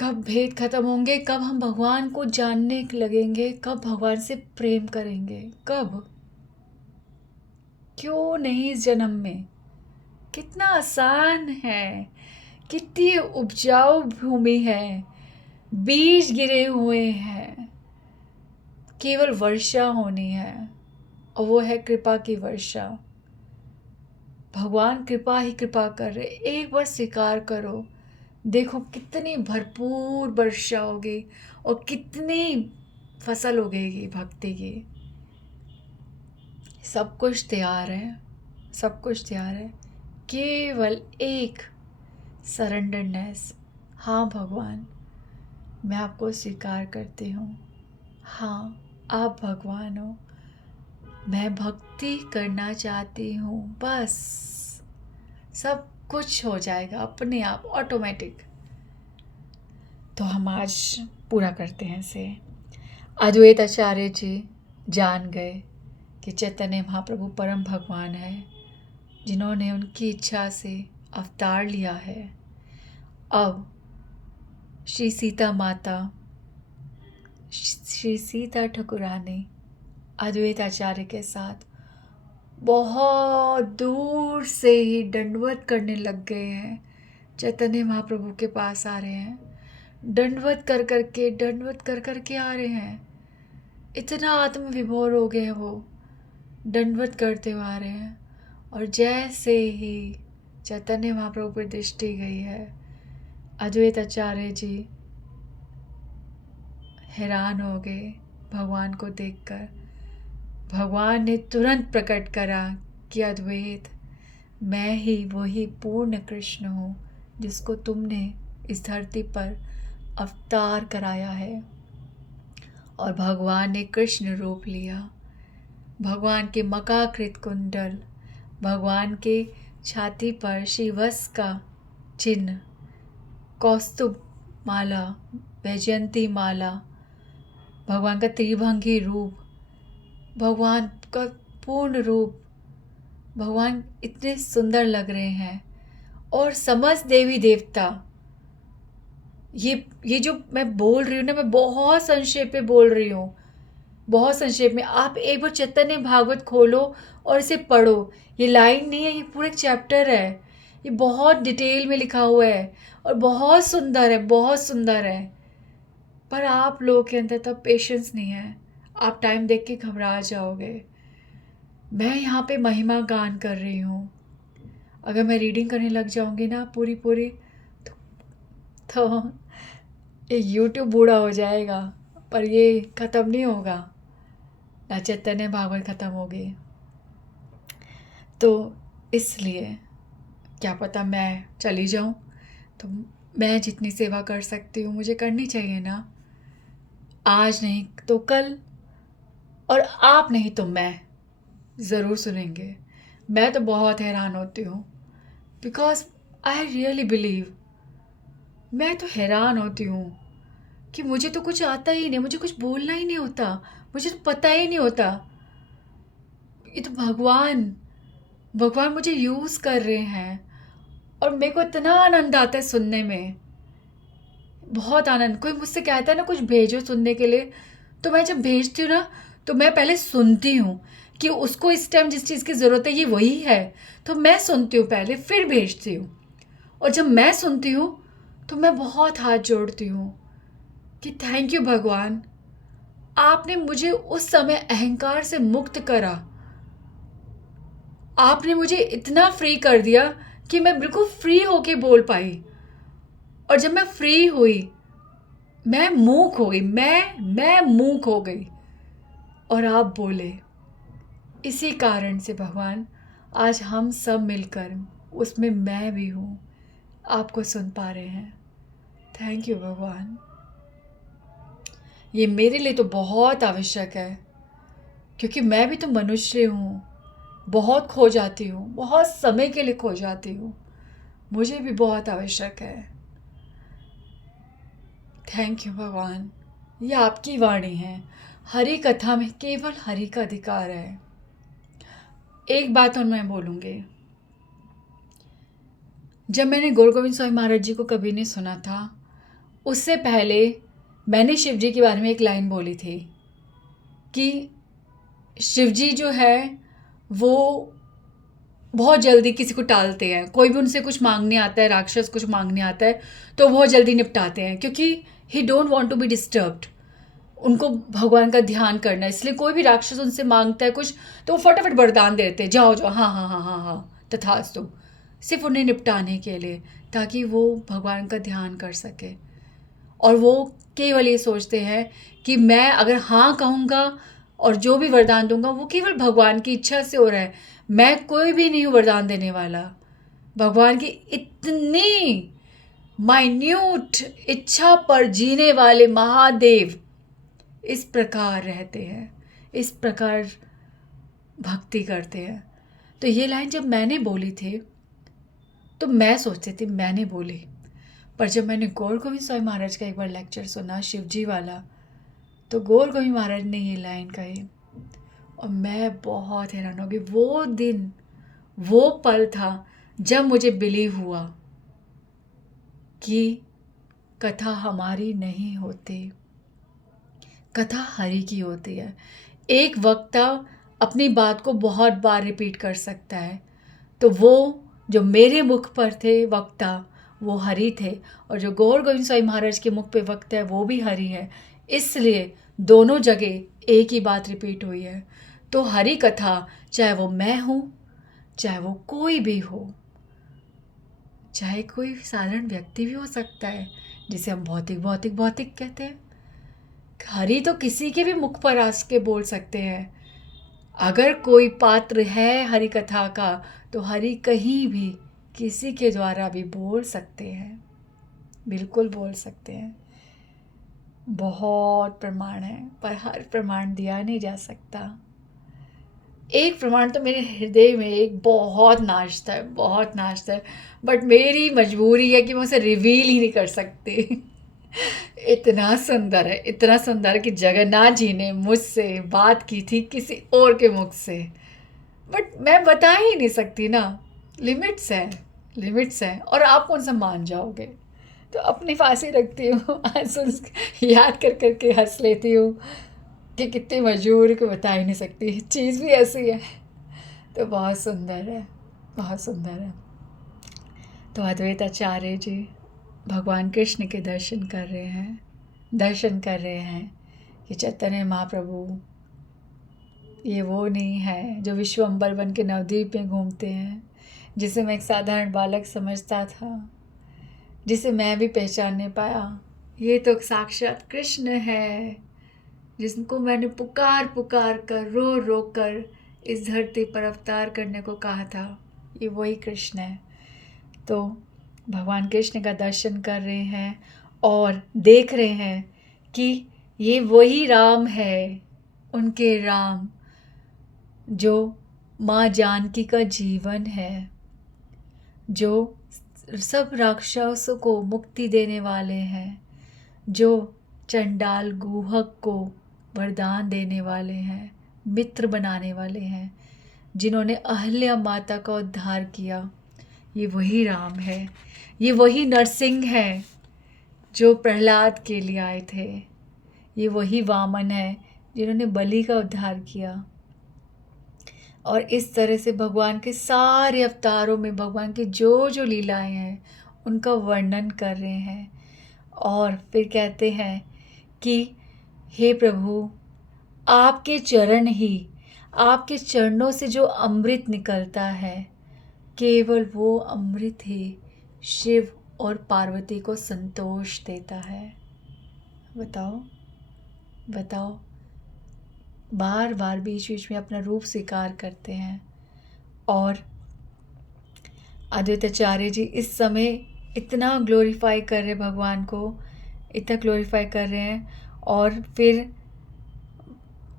कब भेद खत्म होंगे? कब हम भगवान को जानने लगेंगे? कब भगवान से प्रेम करेंगे? कब? क्यों नहीं इस जन्म में? कितना आसान है, कितनी उपजाऊ भूमि है, बीज गिरे हुए हैं, केवल वर्षा होनी है, और वो है कृपा की वर्षा। भगवान कृपा ही कृपा कर रहे, एक बार स्वीकार करो, देखो कितनी भरपूर वर्षा होगी और कितनी फसल उगेगी भक्ति की। सब कुछ तैयार है, सब कुछ तैयार है, केवल एक सरेंडरनेस। हाँ भगवान, मैं आपको स्वीकार करती हूँ, हाँ आप भगवान हो, मैं भक्ति करना चाहती हूँ, बस सब कुछ हो जाएगा अपने आप, ऑटोमेटिक। तो हम आज पूरा करते हैं इसे। अद्वैत आचार्य जी जान गए कि चैतन्य महाप्रभु परम भगवान है, जिन्होंने उनकी इच्छा से अवतार लिया है। अब श्री सीता माता, श्री सीता ठाकुरानी अद्वैत आचार्य के साथ बहुत दूर से ही दंडवत करने लग गए हैं। चैतन्य महाप्रभु के पास आ रहे हैं, दंडवत कर करके, दंडवत कर करके आ रहे हैं। इतना आत्म विभोर हो गए हैं वो, दंडवत करते हुए आ रहे हैं। और जैसे ही चैतन्य महाप्रभु पर दृष्टि गई है, अद्वैत आचार्य जी हैरान हो गए भगवान को देखकर। भगवान ने तुरंत प्रकट करा कि अद्वैत, मैं ही वही पूर्ण कृष्ण हूँ जिसको तुमने इस धरती पर अवतार कराया है। और भगवान ने कृष्ण रूप लिया, भगवान के मकाकृत कुंडल, भगवान के छाती पर श्रीवत्स का चिन्ह, कौस्तुभ माला, वैजयंती माला, भगवान का त्रिभंगी रूप, भगवान का पूर्ण रूप, भगवान इतने सुंदर लग रहे हैं। और समस्त देवी देवता, ये जो मैं बोल रही हूँ ना, मैं बहुत संक्षेप में बोल रही हूँ, बहुत संक्षेप में। आप एक बार चैतन्य भागवत खोलो और इसे पढ़ो। ये लाइन नहीं है, ये पूरा एक चैप्टर है। ये बहुत डिटेल में लिखा हुआ है और बहुत सुंदर है, बहुत सुंदर है। पर आप लोगों के अंदर तब पेशेंस नहीं है, आप टाइम देख के घबरा जाओगे। मैं यहाँ पे महिमा गान कर रही हूँ। अगर मैं रीडिंग करने लग जाऊँगी ना पूरी पूरी, तो ये यूट्यूब बूढ़ा हो जाएगा, पर ये ख़त्म नहीं होगा ना, चैतन्य भागवत ख़त्म होगी। तो इसलिए क्या पता मैं चली जाऊँ, तो मैं जितनी सेवा कर सकती हूँ मुझे करनी चाहिए ना। आज नहीं तो कल, और आप नहीं तो मैं ज़रूर सुनेंगे। मैं तो बहुत हैरान होती हूँ, बिकॉज आई रियली बिलीव, मैं तो हैरान होती हूँ कि मुझे तो कुछ आता ही नहीं, मुझे कुछ बोलना ही नहीं होता, मुझे तो पता ही नहीं होता। ये तो भगवान भगवान मुझे यूज़ कर रहे हैं, और मेरे को इतना आनंद आता है सुनने में, बहुत आनंद। कोई मुझसे कहता है ना कुछ भेजो सुनने के लिए, तो मैं जब भेजती हूँ ना, तो मैं पहले सुनती हूँ कि उसको इस टाइम जिस चीज़ की ज़रूरत है ये वही है, तो मैं सुनती हूँ पहले, फिर भेजती हूँ। और जब मैं सुनती हूँ तो मैं बहुत हाथ जोड़ती हूँ कि थैंक यू भगवान, आपने मुझे उस समय अहंकार से मुक्त करा, आपने मुझे इतना फ्री कर दिया कि मैं बिल्कुल फ्री होके बोल पाई। और जब मैं फ्री हुई, मैं मूक हो गई, मैं मूक हो गई, और आप बोले। इसी कारण से भगवान आज हम सब मिलकर, उसमें मैं भी हूँ, आपको सुन पा रहे हैं। थैंक यू भगवान, ये मेरे लिए तो बहुत आवश्यक है, क्योंकि मैं भी तो मनुष्य हूँ, बहुत खो जाती हूँ, बहुत समय के लिए खो जाती हूँ, मुझे भी बहुत आवश्यक है। थैंक यू भगवान, ये आपकी वाणी है, हरि कथा में केवल हरि का अधिकार है। एक बात और मैं बोलूँगी, जब मैंने गुरु गोविंद स्वामी महाराज जी को कभी नहीं सुना था, उससे पहले मैंने शिव जी के बारे में एक लाइन बोली थी कि शिव जी जो है वो बहुत जल्दी किसी को टालते हैं। कोई भी उनसे कुछ मांगने आता है, राक्षस कुछ मांगने आता है, तो बहुत जल्दी निपटाते हैं, क्योंकि he don't want to be disturbed. उनको भगवान का ध्यान करना है, इसलिए कोई भी राक्षस उनसे मांगता है कुछ, तो वो फटाफट वरदान देते हैं, जाओ जाओ, हाँ हाँ हाँ हाँ हाँ तथास्तु, सिर्फ उन्हें निपटाने के लिए, ताकि वो भगवान का ध्यान कर सके। और वो केवल ये सोचते हैं कि मैं अगर हाँ कहूँगा और जो भी वरदान दूंगा वो केवल भगवान की इच्छा से हो रहा है, मैं कोई भी नहीं हूँ वरदान देने वाला। भगवान की इतनी माइन्यूट इच्छा पर जीने वाले महादेव इस प्रकार रहते हैं, इस प्रकार भक्ति करते हैं। तो ये लाइन जब मैंने बोली थी, तो मैं सोचती थी मैंने बोली, पर जब मैंने गौर गोविंद स्वामी महाराज का एक बार लेक्चर सुना, शिव जी वाला, तो गौर गोविंद महाराज ने ये लाइन कही, और मैं बहुत हैरान हो गई। वो दिन, वो पल था जब मुझे बिलीव हुआ कि कथा हमारी नहीं होती, कथा हरि की होती है। एक वक्ता अपनी बात को बहुत बार रिपीट कर सकता है, तो वो जो मेरे मुख पर थे वक्ता वो हरि थे, और जो गौर गोविंद स्वामी महाराज के मुख पे वक्ता है वो भी हरि है। इसलिए दोनों जगह एक ही बात रिपीट हुई है। तो हरि कथा, चाहे वो मैं हूँ, चाहे वो कोई भी हो, चाहे कोई साधारण व्यक्ति भी हो सकता है जिसे हम भौतिक भौतिक भौतिक कहते हैं, हरि तो किसी के भी मुख पर आस के बोल सकते हैं। अगर कोई पात्र है हरि कथा का, तो हरि कहीं भी किसी के द्वारा भी बोल सकते हैं, बिल्कुल बोल सकते हैं। बहुत प्रमाण है, पर हर प्रमाण दिया नहीं जा सकता। एक प्रमाण तो मेरे हृदय में एक बहुत नाचता है, बहुत नाचता है, बट मेरी मजबूरी है कि मैं उसे रिवील ही नहीं कर सकती। इतना सुंदर है, इतना सुंदर कि जगन्नाथ जी ने मुझसे बात की थी किसी और के मुख से, बट मैं बता ही नहीं सकती ना। लिमिट्स है, लिमिट्स है, और आप कौन सा मान जाओगे। तो अपनी फांसी रखती हूँ, आंसू याद कर करके हंस लेती हूँ कि कितनी मजबूर को बता ही नहीं सकती, चीज़ भी ऐसी है। तो बहुत सुंदर है, बहुत सुंदर है। तो अद्वैत आचार्य जी भगवान कृष्ण के दर्शन कर रहे हैं, दर्शन कर रहे हैं कि चैतन्य महाप्रभु ये वो नहीं है जो विश्वम्बर बन के नवद्वीप में घूमते हैं, जिसे मैं एक साधारण बालक समझता था, जिसे मैं भी पहचान नहीं पाया। ये तो साक्षात कृष्ण है, जिनको मैंने पुकार पुकार कर, रो रो कर इस धरती पर अवतार करने को कहा था। ये वही कृष्ण है। तो भगवान कृष्ण का दर्शन कर रहे हैं और देख रहे हैं कि ये वही राम है, उनके राम जो माँ जानकी का जीवन है, जो सब राक्षसों को मुक्ति देने वाले हैं, जो चंडाल गुहक को वरदान देने वाले हैं, मित्र बनाने वाले हैं, जिन्होंने अहल्या माता का उद्धार किया। ये वही राम है, ये वही नरसिंह है जो प्रहलाद के लिए आए थे, ये वही वामन है जिन्होंने बलि का उद्धार किया। और इस तरह से भगवान के सारे अवतारों में भगवान की जो जो लीलाएं हैं उनका वर्णन कर रहे हैं। और फिर कहते हैं कि हे प्रभु, आपके चरण ही, आपके चरणों से जो अमृत निकलता है, केवल वो अमृत ही शिव और पार्वती को संतोष देता है। बताओ, बताओ, बार बार बीच बीच में अपना रूप स्वीकार करते हैं। और अद्वैताचार्य जी इस समय इतना ग्लोरीफाई कर रहे भगवान को, इतना ग्लोरीफाई कर रहे हैं। और फिर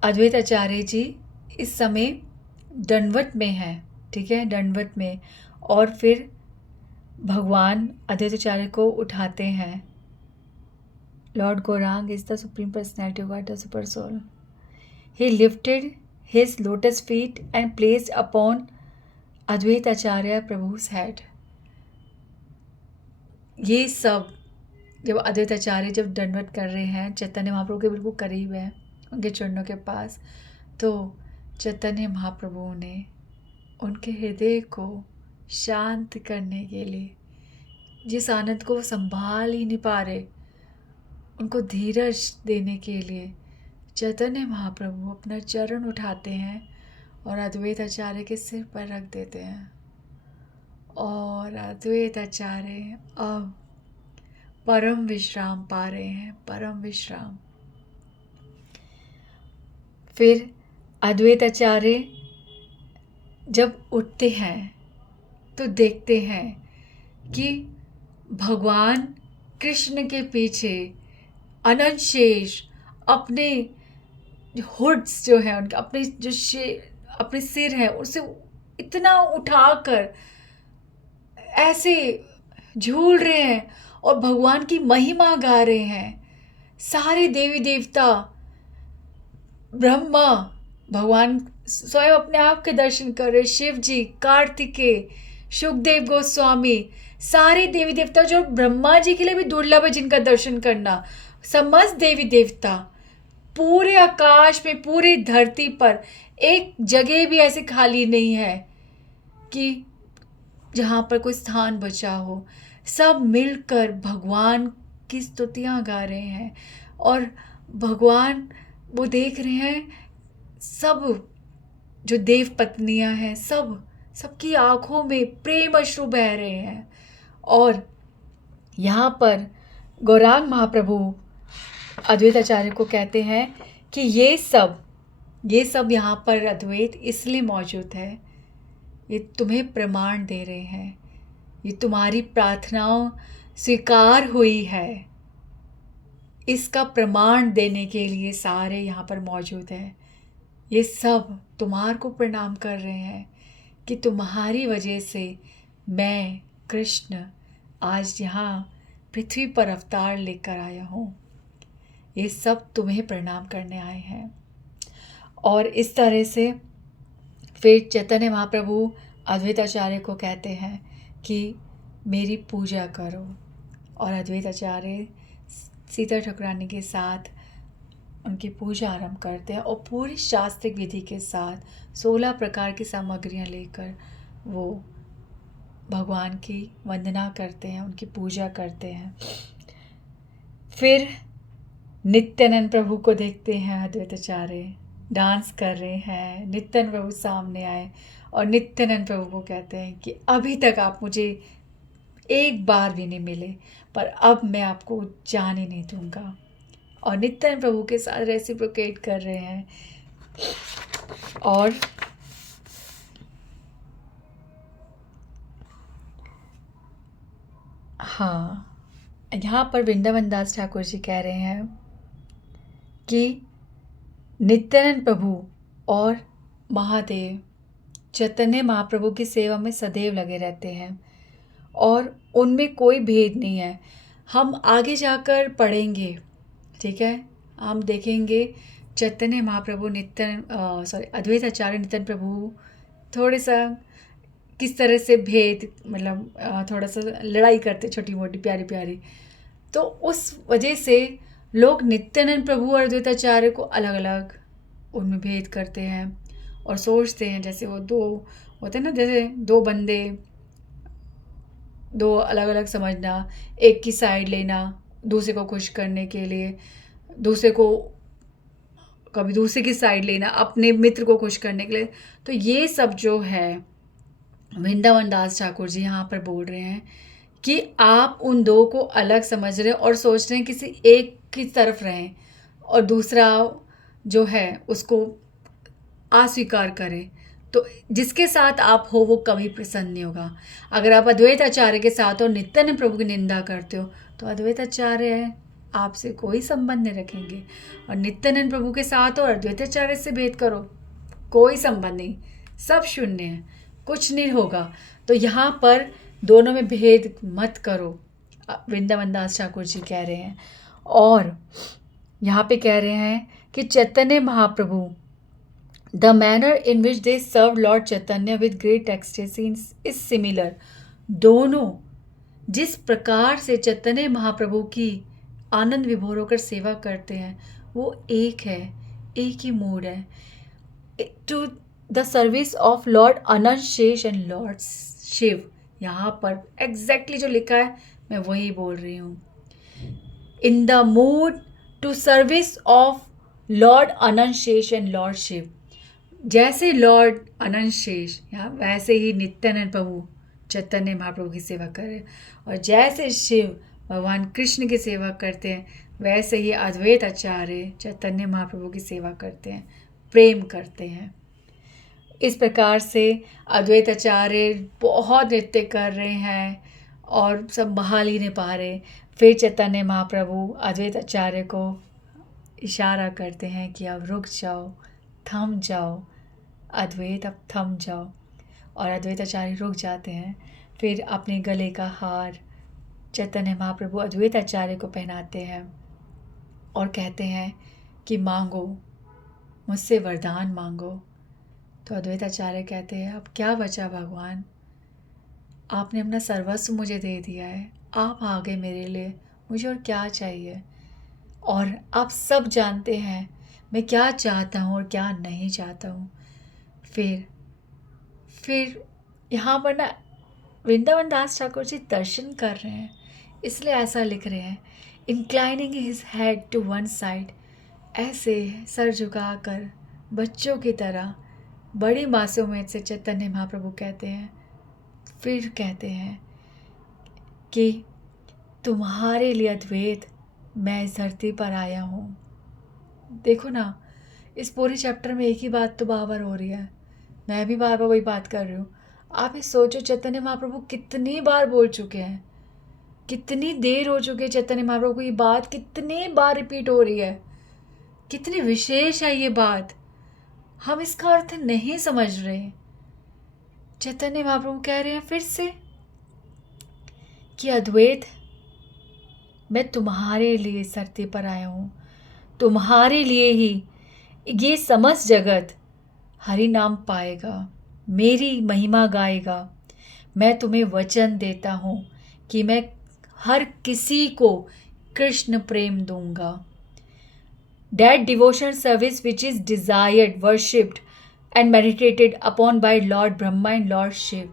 अद्वैताचार्य जी इस समय दंडवत में हैं, ठीक है, दंडवत में। और फिर भगवान अद्वैताचार्य को उठाते हैं। Lord Gauranga is the supreme personality of God, the super soul. He lifted his lotus feet and placed upon Advaitacharya प्रभु's हेड। ये सब जब अद्वैताचार्य जब दंडवत कर रहे हैं, चैतन्य महाप्रभु के बिल्कुल करीब हैं, उनके चरणों के पास, तो चैतन्य महाप्रभु ने उनके हृदय को शांत करने के लिए, जिस आनंद को वो संभाल ही नहीं पा रहे, उनको धीरज देने के लिए चैतन्य महाप्रभु अपना चरण उठाते हैं और अद्वैत आचार्य के सिर पर रख देते हैं। और अद्वैत आचार्य अब परम विश्राम पा रहे हैं, परम विश्राम। फिर अद्वैत आचार्य जब उठते हैं तो देखते हैं कि भगवान कृष्ण के पीछे अनंत शेष अपने हुड्स जो है उनके, अपने जो अपने सिर है उसे इतना उठाकर ऐसे झूल रहे हैं और भगवान की महिमा गा रहे हैं। सारे देवी देवता, ब्रह्मा, भगवान स्वयं अपने आप के दर्शन कर रहे, शिव जी, कार्तिकेय, सुखदेव गोस्वामी, सारे देवी देवता जो ब्रह्मा जी के लिए भी दुर्लभ है जिनका दर्शन करना, समस्त देवी देवता, पूरे आकाश में, पूरी धरती पर एक जगह भी ऐसी खाली नहीं है कि जहाँ पर कोई स्थान बचा हो। सब मिलकर भगवान की स्तुतियाँ गा रहे हैं और भगवान वो देख रहे हैं। सब जो देव पत्नियाँ हैं, सबकी आँखों में प्रेम अश्रु बह रहे हैं। और यहाँ पर गौरांग महाप्रभु अद्वैताचार्य को कहते हैं कि ये सब यहाँ पर अद्वैत इसलिए मौजूद है, ये तुम्हें प्रमाण दे रहे हैं, ये तुम्हारी प्रार्थनाओं स्वीकार हुई है, इसका प्रमाण देने के लिए सारे यहाँ पर मौजूद हैं। ये सब तुम्हार को प्रणाम कर रहे हैं कि तुम्हारी वजह से मैं कृष्ण आज यहाँ पृथ्वी पर अवतार लेकर आया हूँ। ये सब तुम्हें प्रणाम करने आए हैं। और इस तरह से फिर चैतन्य महाप्रभु अद्वैताचार्य को कहते हैं कि मेरी पूजा करो। और अद्वैताचार्य सीता ठाकुरानी के साथ उनकी पूजा आरंभ करते हैं और पूरी शास्त्रिक विधि के साथ 16 प्रकार की सामग्रियां लेकर वो भगवान की वंदना करते हैं, उनकी पूजा करते हैं। फिर नित्यानंद प्रभु को देखते हैं अद्वैताचार्य डांस कर रहे हैं। नित्यानंद प्रभु सामने आए और नित्यानंद प्रभु को कहते हैं कि अभी तक आप मुझे एक बार भी नहीं मिले, पर अब मैं आपको जाने नहीं दूंगा। और नित्यानंद प्रभु के साथ रेसिप्रोकेट कर रहे हैं। और हाँ, यहाँ पर वृंदावन दास ठाकुर जी कह रहे हैं कि नित्यानंद प्रभु और महादेव चैतन्य महाप्रभु की सेवा में सदैव लगे रहते हैं और उनमें कोई भेद नहीं है। हम आगे जाकर पढ़ेंगे, ठीक है, हम देखेंगे चैतन्य महाप्रभु अद्वैताचार्य नित्यानंद प्रभु थोड़े सा किस तरह से भेद, मतलब थोड़ा सा लड़ाई करते, छोटी मोटी प्यारी प्यारी। तो उस वजह से लोग नित्यानंद प्रभु और अद्वैताचार्य को अलग अलग उनमें भेद करते हैं और सोचते हैं जैसे वो दो होते हैं ना, जैसे दो बंदे, दो अलग अलग समझना, एक की साइड लेना दूसरे को खुश करने के लिए, दूसरे को कभी दूसरे की साइड लेना अपने मित्र को खुश करने के लिए। तो ये सब जो है वृंदावन दास ठाकुर जी यहाँ पर बोल रहे हैं कि आप उन दो को अलग समझ रहे हैं और सोच रहे हैं किसी एक की तरफ रहें और दूसरा जो है उसको अस्वीकार करें। तो जिसके साथ आप हो वो कभी प्रसन्न नहीं होगा। अगर आप अद्वैताचार्य के साथ हो, नित्यानंद प्रभु की निंदा करते हो, तो अद्वैताचार्य आपसे कोई संबंध नहीं रखेंगे। और नित्यानंद प्रभु के साथ हो और अद्वैताचार्य से भेद करो, कोई संबंध नहीं, सब शून्य है, कुछ नहीं होगा। तो यहाँ पर दोनों में भेद मत करो, वृंदावन दास ठाकुर जी कह रहे हैं। और यहाँ पे कह रहे हैं कि Chaitanya Mahaprabhu The manner in which they served Lord Chaitanya with great ecstasy is similar. दोनों जिस प्रकार से चैतन्य महाप्रभु की आनंद विभोर होकर सेवा करते हैं वो एक है, एक ही मूड है। To the service of Lord Anant Shesh and Lord Shiva, यहाँ पर एग्जैक्टली जो लिखा है मैं वही बोल रही हूँ। In the mood to service of Lord Anant Shesh and Lord Shiv, जैसे लॉर्ड अनंत शेष यहाँ वैसे ही नित्यानंद प्रभु चैतन्य महाप्रभु की सेवा करें, और जैसे शिव भगवान कृष्ण की सेवा करते हैं वैसे ही अद्वैत आचार्य चैतन्य महाप्रभु की सेवा करते हैं, प्रेम करते हैं। इस प्रकार से अद्वैत आचार्य बहुत नृत्य कर रहे हैं और सब बहाल ही नहीं पा रहे। फिर चैतन्य महाप्रभु अद्वैत आचार्य को इशारा करते हैं कि अब रुक जाओ, थम जाओ, अद्वैत अब थम जाओ। और अद्वैताचार्य रुक जाते हैं। फिर अपने गले का हार चैतन्य महाप्रभु अद्वैताचार्य को पहनाते हैं और कहते हैं कि मांगो, मुझसे वरदान मांगो। तो अद्वैताचार्य कहते हैं अब क्या बचा भगवान, आपने अपना सर्वस्व मुझे दे दिया है, आप आ गए मेरे लिए, मुझे और क्या चाहिए। और आप सब जानते हैं मैं क्या चाहता हूँ और क्या नहीं चाहता हूँ। फिर यहाँ पर ना वृंदावन दास ठाकुर जी दर्शन कर रहे हैं, इसलिए ऐसा लिख रहे हैं, inclining his head to one side, ऐसे सर झुकाकर बच्चों की तरह बड़ी मासूमियत से चैतन्य महाप्रभु कहते हैं। फिर कहते हैं कि तुम्हारे लिए अद्वैत मैं इस धरती पर आया हूँ। देखो ना, इस पूरे चैप्टर में एक ही बात तो बार हो रही है, मैं भी बार बार वही बात कर रही हूँ। आप ये सोचो चैतन्य महाप्रभु कितनी बार बोल चुके हैं, कितनी देर हो चुकी है चैतन्य महाप्रभु को ये बात कितनी बार रिपीट हो रही है, कितनी विशेष है ये बात। हम इसका अर्थ नहीं समझ रहे। चैतन्य महाप्रभु कह रहे हैं फिर से कि अद्वैत, मैं तुम्हारे लिए इस धरती पर आया हूँ, तुम्हारे लिए ही ये समस्त जगत हरि नाम पाएगा, मेरी महिमा गाएगा। मैं तुम्हें वचन देता हूँ कि मैं हर किसी को कृष्ण प्रेम दूंगा। That devotional service which is desired, worshipped and meditated upon by Lord Brahma and Lord Shiv,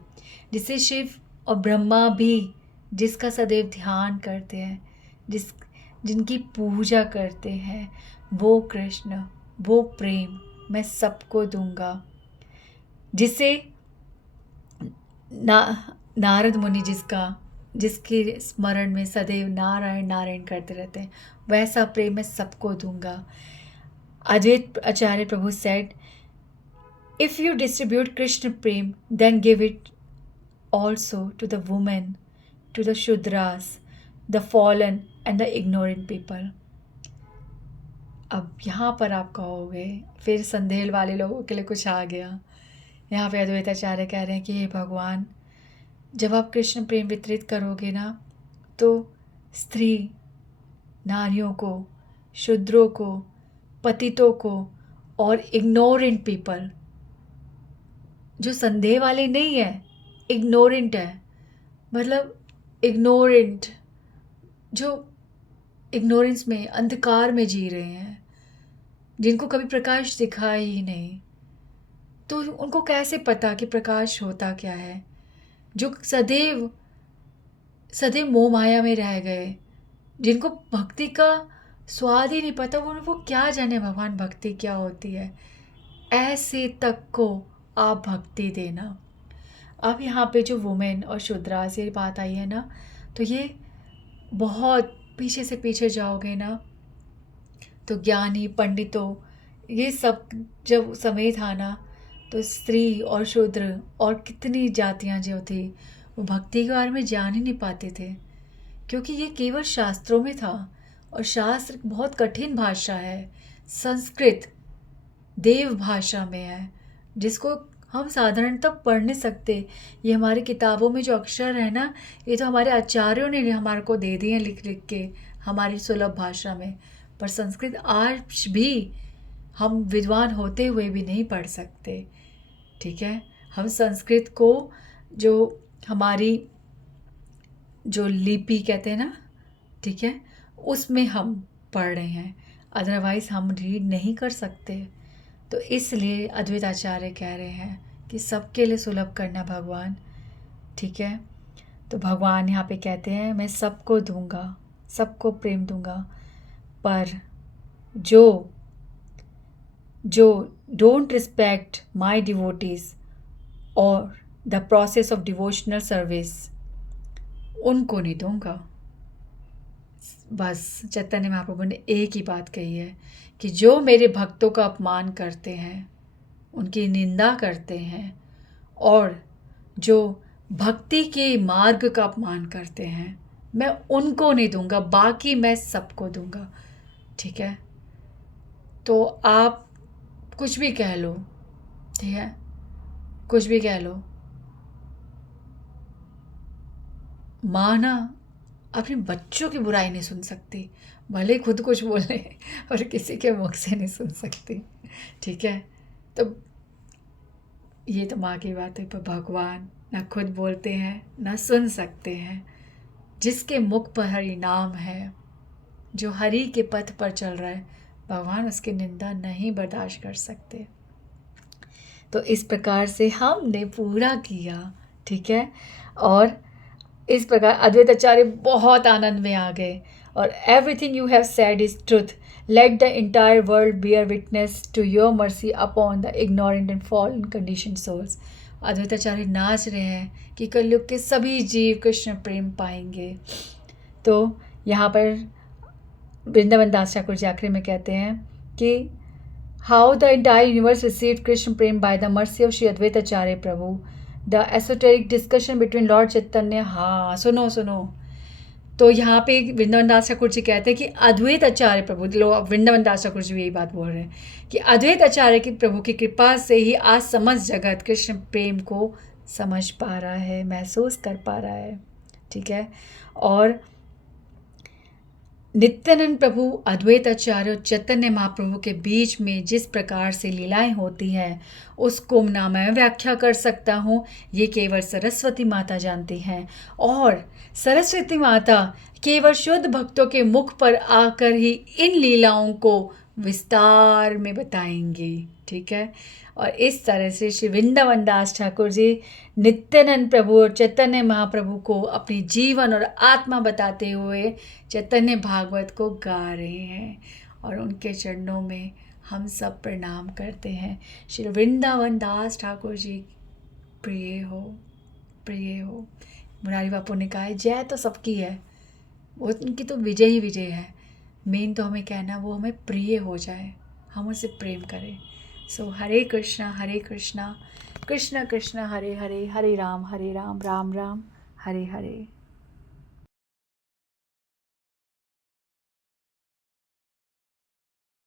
जिसे शिव और ब्रह्मा भी जिसका सदैव ध्यान करते हैं, जिनकी पूजा करते हैं, वो कृष्ण, वो प्रेम मैं सबको दूंगा। जिसे नारद मुनि जिसके स्मरण में सदैव नारायण नारायण करते रहते हैं, वैसा प्रेम मैं सबको दूंगा। Advaita Acharya Prabhu said, if you distribute Krishna prem then give it also to the women, to the shudras, the fallen and the ignorant people. अब यहाँ पर आप कहोगे फिर संदेह वाले लोगों के लिए कुछ आ गया। यहाँ पे अद्वैताचार्य कह रहे हैं कि हे भगवान, जब आप कृष्ण प्रेम वितरित करोगे ना, तो स्त्री नारियों को, शूद्रों को, पतितों को और इग्नोरेंट पीपल, जो संदेह वाले नहीं है, इग्नोरेंट है, मतलब इग्नोरेंट, जो इग्नोरेंस में, अंधकार में जी रहे हैं, जिनको कभी प्रकाश दिखा ही नहीं, तो उनको कैसे पता कि प्रकाश होता क्या है। जो सदैव मोह माया में रह गए, जिनको भक्ति का स्वाद ही नहीं पता, वो क्या जाने भगवान भक्ति क्या होती है, ऐसे तक को आप भक्ति देना। अब यहाँ पे जो वुमेन और शूद्रा से बात आई है ना, तो ये बहुत पीछे से पीछे जाओगे ना, तो ज्ञानी पंडितों ये सब जब समय था ना, तो स्त्री और शूद्र और कितनी जातियाँ जो थी, वो भक्ति के बारे में जान ही नहीं पाते थे, क्योंकि ये केवल शास्त्रों में था, और शास्त्र बहुत कठिन भाषा है, संस्कृत देव भाषा में है, जिसको हम साधारणतः पढ़ नहीं सकते। ये हमारी किताबों में जो अक्षर है ना, ये तो हमारे आचार्यों ने हमारे को दे दिए लिख लिख के हमारी सुलभ भाषा में, पर संस्कृत आज भी हम विद्वान होते हुए भी नहीं पढ़ सकते। ठीक है, हम संस्कृत को जो हमारी जो लिपि कहते हैं ना, ठीक है, उसमें हम पढ़ रहे हैं, अदरवाइज़ हम रीड नहीं कर सकते। तो इसलिए अद्वैत आचार्य कह रहे हैं कि सबके लिए सुलभ करना भगवान। ठीक है, तो भगवान यहाँ पे कहते हैं मैं सबको दूंगा, सबको प्रेम दूंगा, पर जो डोंट रिस्पेक्ट माई डिवोटीज़ और the process of devotional service, उनको नहीं दूंगा। बस चैतन्य महाप्रभु ने एक ही बात कही है कि जो मेरे भक्तों का अपमान करते हैं, उनकी निंदा करते हैं, और जो भक्ति के मार्ग का अपमान करते हैं, मैं उनको नहीं दूंगा, बाकी मैं सबको दूंगा। ठीक है, तो आप कुछ भी कह लो, ठीक है, कुछ भी कह लो, माँ ना अपने बच्चों की बुराई नहीं सुन सकती, भले खुद कुछ बोले और किसी के मुख से नहीं सुन सकती। ठीक है, तो ये तो माँ की बात है, पर भगवान ना खुद बोलते हैं ना सुन सकते हैं। जिसके मुख पर हरि नाम है, जो हरि के पथ पर चल रहा है, भगवान उसकी निंदा नहीं बर्दाश्त कर सकते। तो इस प्रकार से हमने पूरा किया। ठीक है, और इस प्रकार अद्वैत आचार्य बहुत आनंद में आ गए, और everything you have said is truth, let the entire world bear witness to your mercy upon the ignorant and fallen condition souls. Advaita Acharya नाच रहे हैं कि कलयुग के सभी जीव कृष्ण प्रेम पाएंगे। तो यहाँ पर वृंदावन दास ठाकुर जी आखिरी में कहते हैं कि how the entire universe received Krishna prem by the mercy of Shri Advaita Acharya Prabhu, the esoteric discussion between lord Chaitanya. हाँ, सुनो, तो यहाँ पे वृंदावन दास ठाकुर जी कहते हैं कि अद्वैत आचार्य प्रभु, लोग वृंदावन दास ठाकुर जी भी यही बात बोल रहे हैं कि अद्वैत आचार्य की प्रभु की कृपा से ही आज समस्त जगत कृष्ण प्रेम को समझ पा रहा है, महसूस कर पा रहा है। ठीक है। और नित्यानंद प्रभु, अद्वैत आचार्य और चैतन्य महाप्रभु के बीच में जिस प्रकार से लीलाएं होती हैं उसको ना मैं व्याख्या कर सकता हूँ, ये केवल सरस्वती माता जानती हैं। और सरस्वती माता केवल शुद्ध भक्तों के मुख पर आकर ही इन लीलाओं को विस्तार में बताएंगी। ठीक है। और इस तरह से श्री वृंदावन दास ठाकुर जी नित्यानंद प्रभु और चैतन्य महाप्रभु को अपनी जीवन और आत्मा बताते हुए चैतन्य भागवत को गा रहे हैं और उनके चरणों में हम सब प्रणाम करते हैं। श्री वृंदावन दास ठाकुर जी प्रिय हो, प्रिय हो। मुरारी बापू ने कहा है जय तो सबकी है, वो उनकी तो विजय ही विजय है। मेन तो हमें कहना वो हमें प्रिय हो जाए, हम उसे प्रेम करें। सो हरे कृष्णा कृष्ण कृष्ण हरे हरे, हरे राम राम राम हरे हरे।